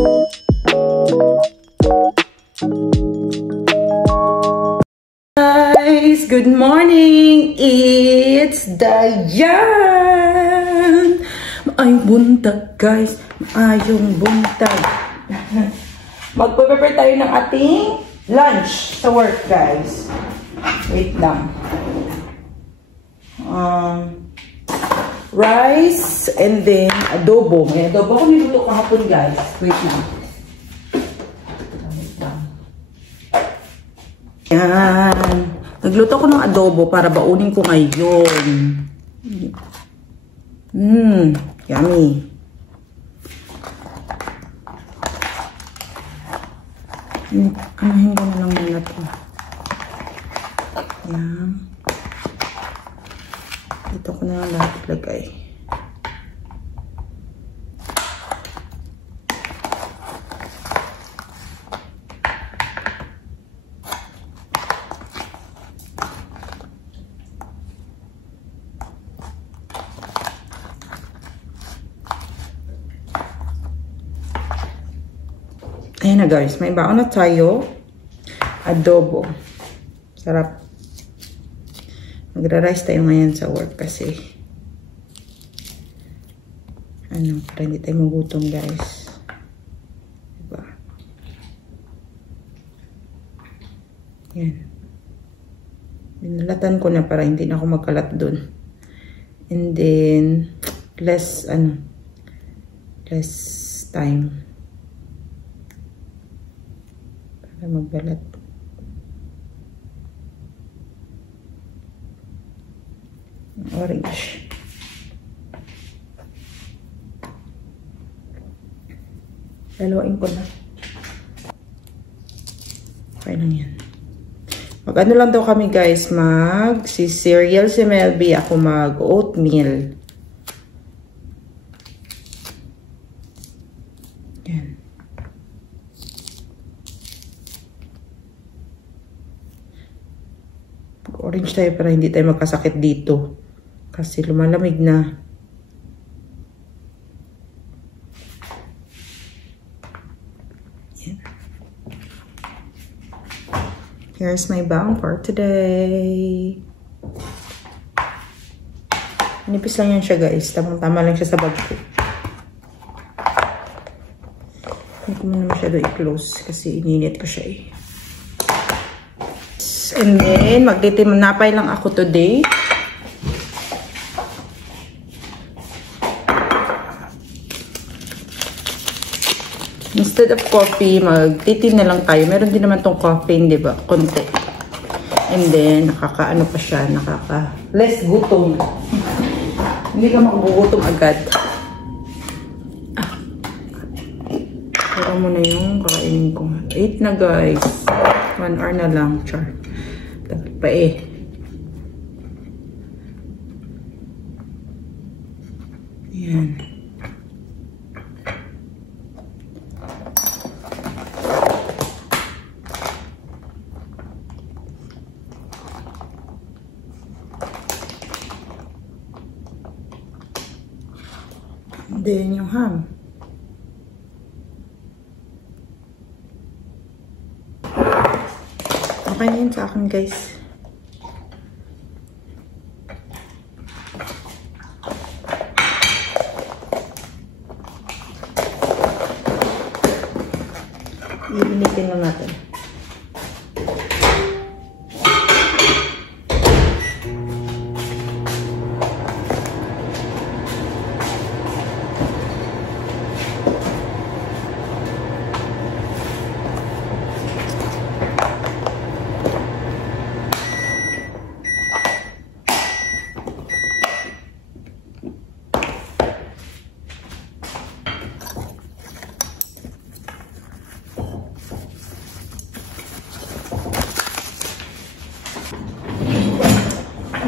Guys, good morning! It's Dayan! Maayong buntag, guys. Maayong buntag. Magpe-prepare tayo ng ating lunch sa work, guys. Wait lang. Rice and then adobo. May adobo ako niluto kahapon, guys. Wait lang. Yan. Nagluto ko ng adobo para baunin ko ngayon. Yummy. Anuhin ko na lang muna ito. Yan. Dito ko na lang lahat ilagay. Ayan na, guys, may baon na tayo. Adobo. Sarap. Magra-rice tayo ngayon sa work kasi para hindi tayo magutom, guys. Diba? Yan. Binalatan ko na para hindi na ako magkalat dun. And then less time para magbalat. Orange. Dalawain ko na. Okay lang yan. Mag-ano lang daw kami, guys. Si cereal si Melby. Ako mag-oatmeal. Yan. Orange tayo para hindi tayo magkasakit dito. Kasi lumalamig na. Yan. Here's my baon for today. Nipis lang yan siya, guys. Tamang-tama lang siya sa bag ko. Hindi ko muna masyado i-close kasi ininit ko siya eh. And then, magtitinapay lang ako today. Instead of coffee, magtitin na lang tayo. Meron din naman tong coffee, di ba? Konti. And then, nakakaano pa siya, less gutom. Hindi ka magugutom agad. Pero mo na yung kakainin ko. 8 na, guys. 1 hour na lang, char. Dapat pa eh. Yan. And then yung ham. Okay na yun sa akin, guys. Iinitin lang natin.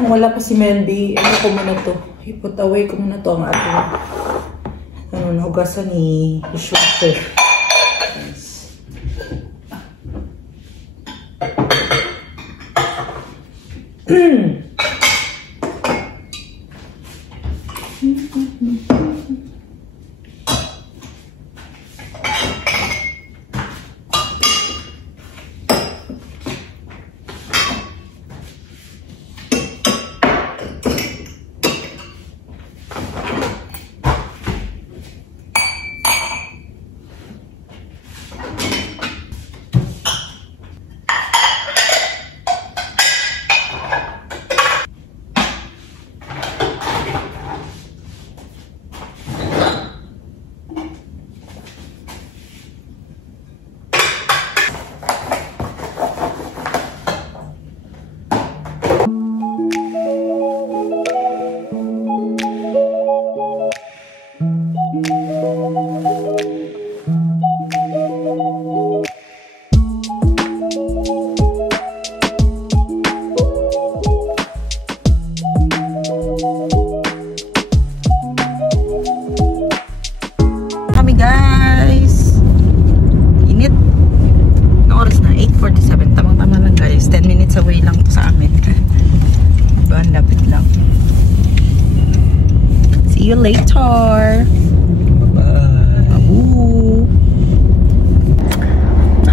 Kung wala pa si Melby, ano ko muna to? I-put away ko muna to ang ating nahugasan ni dishwasher. Yes. you later. Bye. Ooh.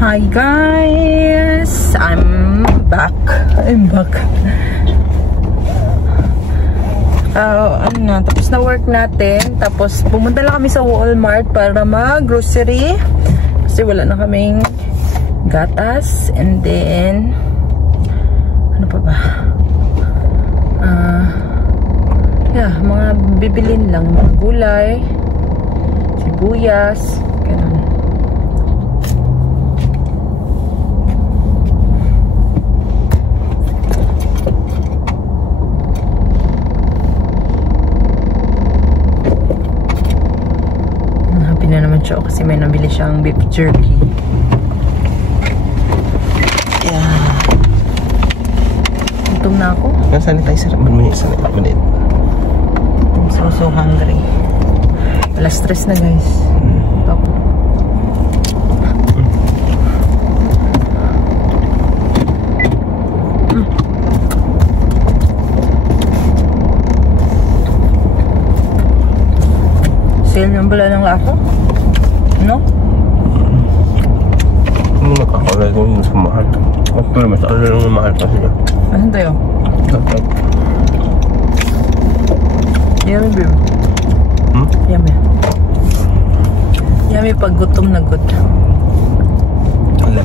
Hi guys, I'm back. Tapos na work natin. Tapos pumunta lang kami sa Walmart para mag-grocery. Kasi wala na kaming gatas. And then, ano pa ba? Mga bibilin lang. Mga gulay, sibuyas, ganun. Na naman siya kasi may nabili siyang beef jerky. Yeah. Gutom na ako. Yung sanitizer, manminit. I'm so hungry. Alas stress na guys. Tapos. Sale ng pala ng ako. No? Hindi nakakagay ko yung mas mahal. Actually, mas ano lang yung mahal kasi yan. Asan tayo? Yummy, babe. Yummy. Yummy pag gutom na good. Wala.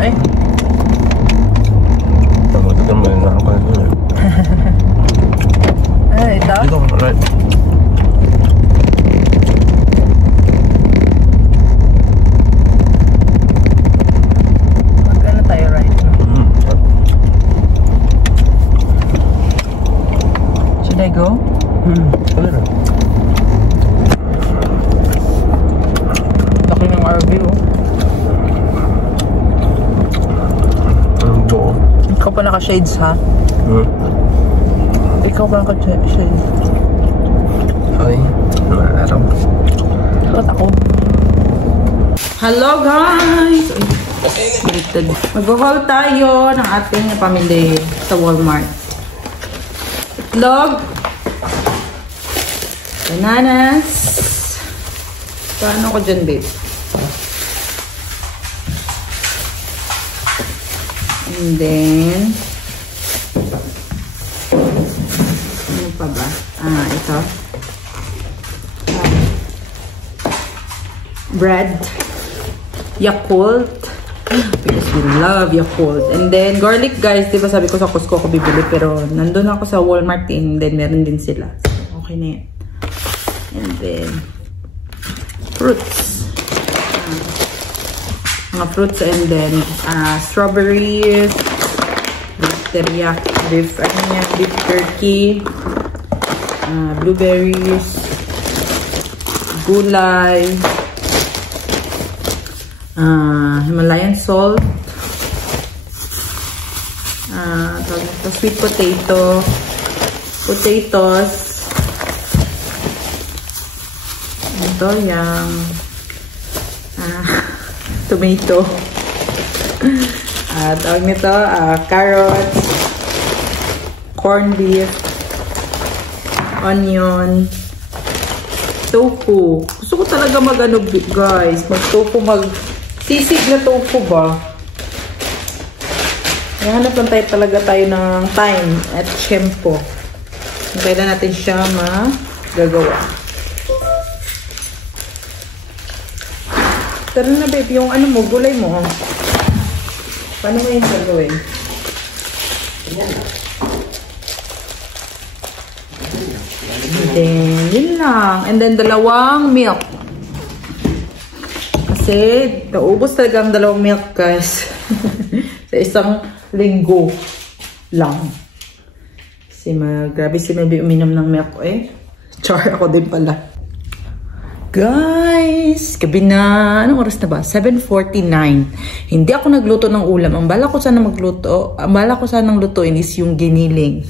Ay. Pagkatagan mo yung nakakalimutan. Ito? Dito, alright. Magkano tayo right now? Should I go? Wala na. Laki ng RV oh. Ang buo. Ikaw pa naka-shades ha? Ikaw pa naka-shades. Ay, araw. Bakit ako? Hello guys! Mag-haul tayo ng ating pamili sa Walmart. Itlog. Bananas. Paano ko dyan, babe? And then, ano pa ba? Ito. Bread. Yakult. Because we love Yakult. And then, garlic guys. Diba sabi ko sa Costco ko bibili. Pero, nandun ako sa Walmart and then meron din sila. So, okay na yan. And then, fruits. Mga fruits and then, strawberries. Beef turkey. Blueberries. Gulay. Himalayan salt. Sweet potato. Potatoes. Ito yung tomato. Tawag nito, carrots, corned beef, onion, tofu. Gusto ko talaga mag-ano guys, mag-tofu, sisig na tofu ba? Hanap lang talaga tayo ng time at tempo. Kailan natin siya magagawa. Tara na babe, yung ano mo, gulay mo. Paano mo yung gagawin? And then, yun lang. And then, dalawang milk. Kasi, naubos talaga ang dalawang milk, guys. Sa isang linggo lang. Kasi, grabe si Melby uminom ng milk, eh. Char, ako din pala. Guys, gabi na, anong oras na ba? 7:49. Hindi ako nagluto ng ulam. Ang bala ko sanang lutuin is yung giniling.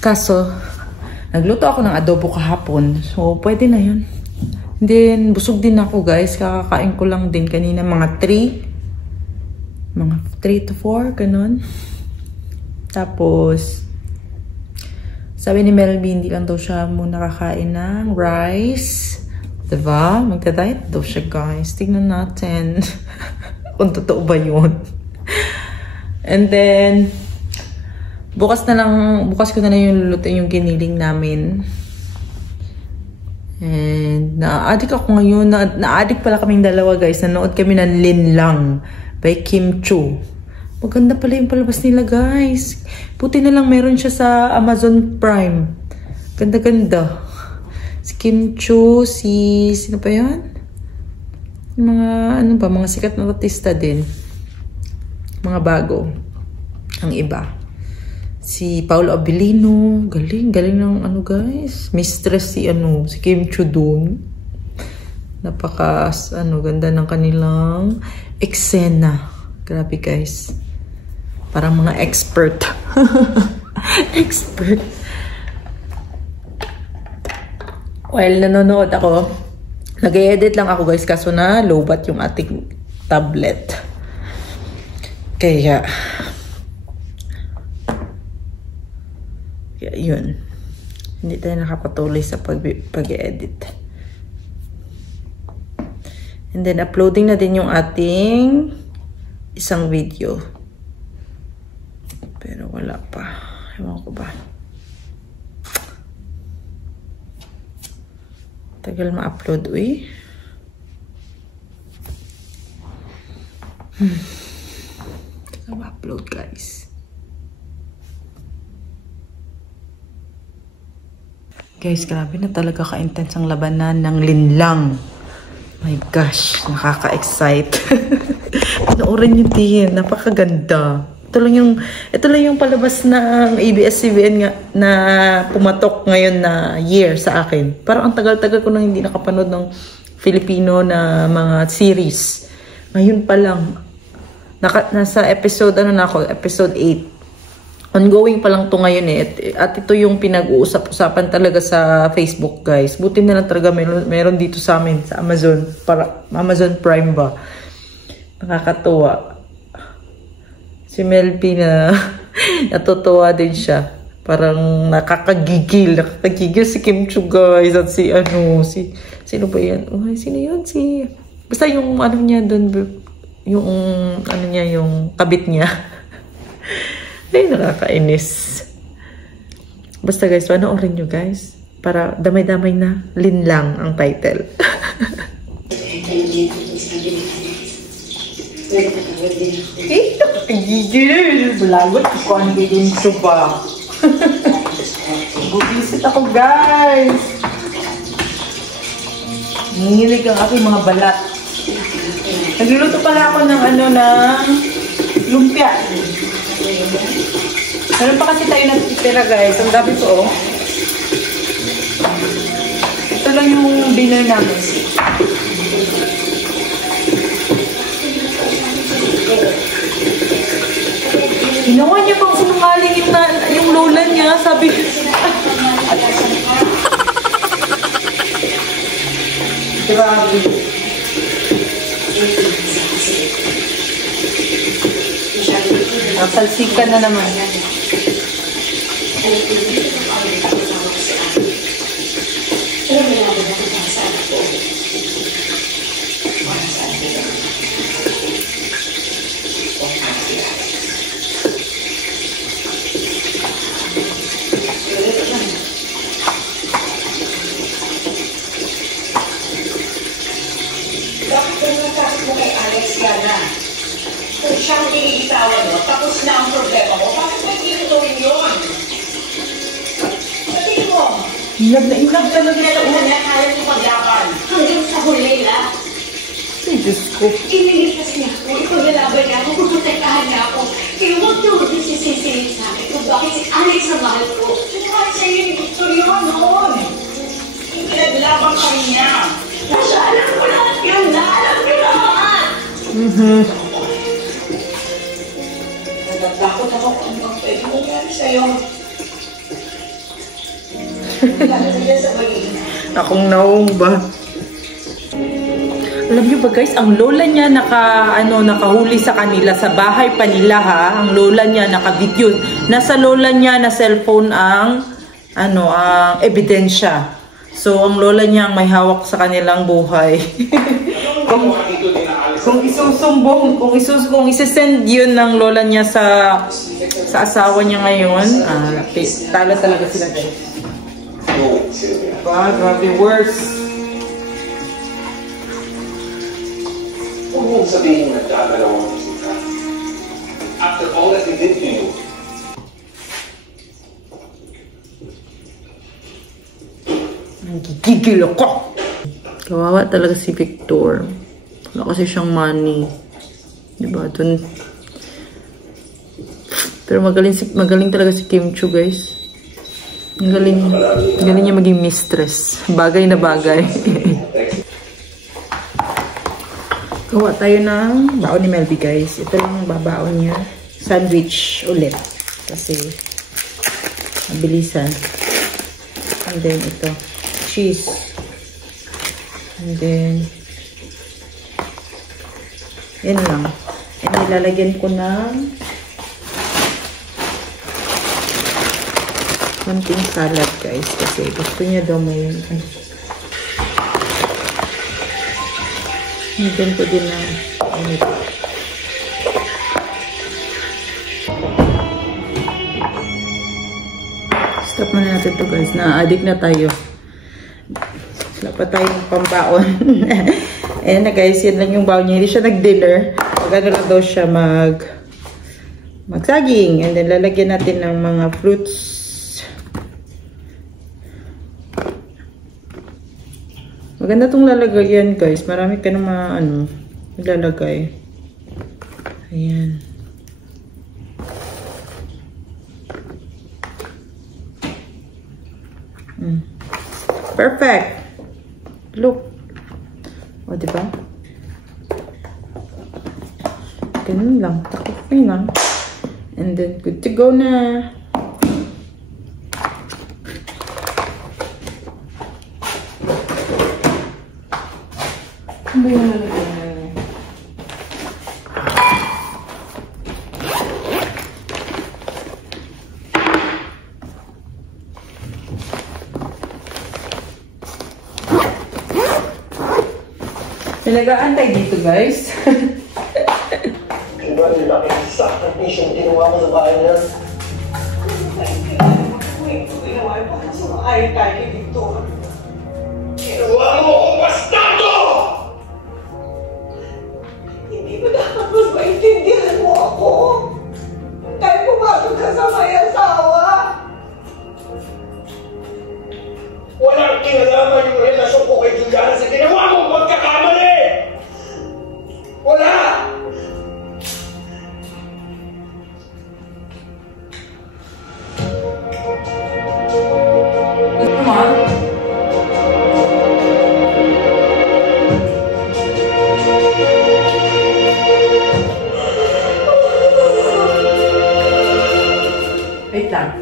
Kaso, nagluto ako ng adobo kahapon. So, pwede na yun. And then, busog din ako guys. Kakakain ko lang din kanina mga 3. Mga 3 to 4, ganun. Tapos, sabi ni Melby, hindi lang daw siya muna kakain ng rice. Diba? Magda-diet daw siya, guys. Tignan natin kung totoo ba yun. And then, bukas ko na lang yung lulutuin yung giniling namin. And, na-addict ako ngayon. Na-addict pala kaming dalawa, guys. Nanood kami ng Linlang by Kim Chu. Maganda pala yung palabas nila, guys. Buti na lang meron siya sa Amazon Prime. Ganda-ganda. Si Kim Chu, sino pa yan? Yung mga sikat na artista din. Mga bago. Ang iba. Si Paolo Abilino. Galing ng guys. Mistress si Kim Chu dun. Ganda ng kanilang eksena. Grabe, guys. Parang mga expert. Expert. While nanonood ako, nag-edit lang ako, guys, kaso na lowbat yung ating tablet. Kaya yun. Hindi tayo nakapatuloy sa pag-edit. And then, uploading na din yung ating isang video. Pero wala pa. Ewan ko ba. Tagal ma-upload, uy. Tagal ma-upload, guys. Guys, grabe na talaga ka-intense ang labanan ng Linlang. My gosh, nakaka-excite. Panoorin niyo din, napakaganda. Ito lang yung palabas ng ABS-CBN nga na pumatok ngayon na year sa akin. Parang ang tagal-tagal ko nang hindi nakapanood ng Filipino na mga series. Ngayon pa lang. Nasa episode, episode 8. Ongoing pa lang to ngayon eh. At ito yung pinag-uusap-usapan talaga sa Facebook, guys. Buti na lang talaga meron dito sa amin, sa Amazon. Amazon Prime ba? Nakakatuwa. Si Melby na natutuwa din siya. Parang nakakagigil si Kim Chu, guys. At sino ba yan? Sino yun? Basta yung niya doon, yung kabit niya. Ay, nakakainis. Basta, guys, panoorin nyo, guys. Para damay-damay na Linlang ang title. Eh, nakakagigil. Bulagot ko ang gigil siya ba. Bubisit ako, guys. Nanginig ang aking mga balat. Nagluluto pala ako ng lumpia. Meron pa kasi tayo natitira, guys. Ang dami ko, Ito lang yung dinner namin. Ginawa niya pang sinungaling yung lola niya. Sabi diba? Nasalsikan na naman. Kung siyang iniitawan mo, tapos na ang problema mo, bakit mo hindi gawin yun? Sabihin mo. Inag talaga sa una. Kaya mo paglaban. Hanggang sa huli na. Ay, Diyos ko. Iniligtas niya ako. Ipaglalaban niya ako. Pupuntahan niya ako. Kaya huwag niyo magsisisilit sa akin kung bakit si Alex na mahal ko. Pero kahit sa iyo ni Victoria noon. Pinaglaban ka niya. Nasa alam ko lahat yun. Naalam ko lahat. Natatakot ako kung ano pwede mangyari sa'yo. Lalo na sa mag-iina. Akong naong ba? Alam niyo ba guys, ang lola niya nakahuli sa kanila sa bahay pa nila ha. Ang lola niya naka-video. Nasa lola niya na cellphone ang ang ebidensya. So ang lola niya ang may hawak sa kanilang buhay. kung isesend yun ng lola niya sa asawa niya ngayon, talo talaga sila guys. Grabe, worse. Huwag mong sabihin na dadalawang kita. After all that we did to you. Nagigigil ako! Kawawa talaga si Victor. Wala kasi siyang money. Diba? Dun. Pero magaling talaga si Kim Chu, guys. Galing niya maging mistress. Bagay na bagay. Gawa tayo ng baon ni Melby, guys. Ito lang ang babaon niya. Sandwich ulit. Kasi mabilisan. And then ito. Cheese. And then yan lang. And ilalagyan ko ng something salad, guys. Kasi gusto niya daw may Higyan ko din ng stop muna natin to guys. Na-addict na tayo. Wala pa tayong pambaon. Ayan na guys. Yan lang yung baon niya. Hindi siya nag-dinner. Magano lang daw siya magsaging. And then lalagyan natin ng mga fruits. Maganda itong lalagay yan, guys. Marami ka ng mga ilalagay. Ayan. Perfect! Look. O, diba? Ganun lang. Takot lang. And then, good to go na. Ano yung lalagyan na yun? Nalagaan tayo dito, guys. Diba yung laki sakripisyo yung ginawa ko sa bahay niya? Ginawa ko kasi maayon tayo kay Victor. Ginawa mo akong bastardo! Hindi ba dapat mas maintindihan mo ako? Dahil pumasok ka sa may asawa. Walang kinalaman yung relasyon ko kay Juliana sa ginawa mong pagkakamali! Wala! Wait lang.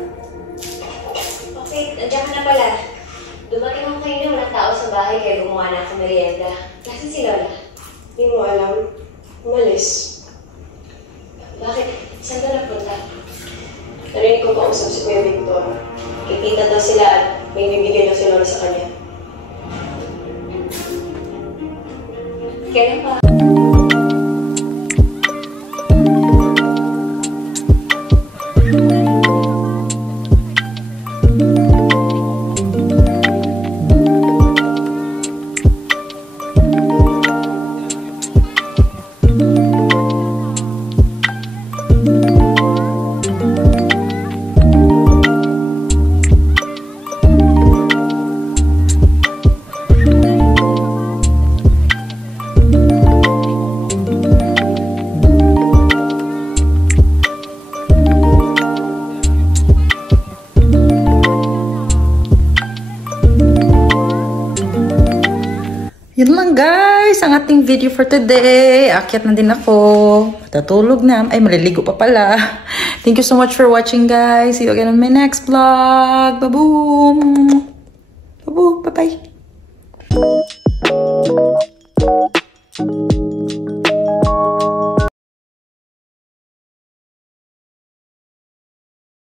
Okay, nandiyan ka na pala. Dumating ako kayo na walang tao sa bahay kaya gumawa na ako merienda. Kasi si Lola. Hindi mo alam. Umalis. Bakit? Saan ka napunta? Narinig ko kausap si Kuya Victor. Kikita daw sila at may bibigay daw si Lola sa kanya. Kailan pa? Yun lang guys, ang ating video for today. Akyat na din ako. Matutulog na. Ay, maliligo pa pala. Thank you so much for watching guys. See you again on my next vlog. Ba-boom!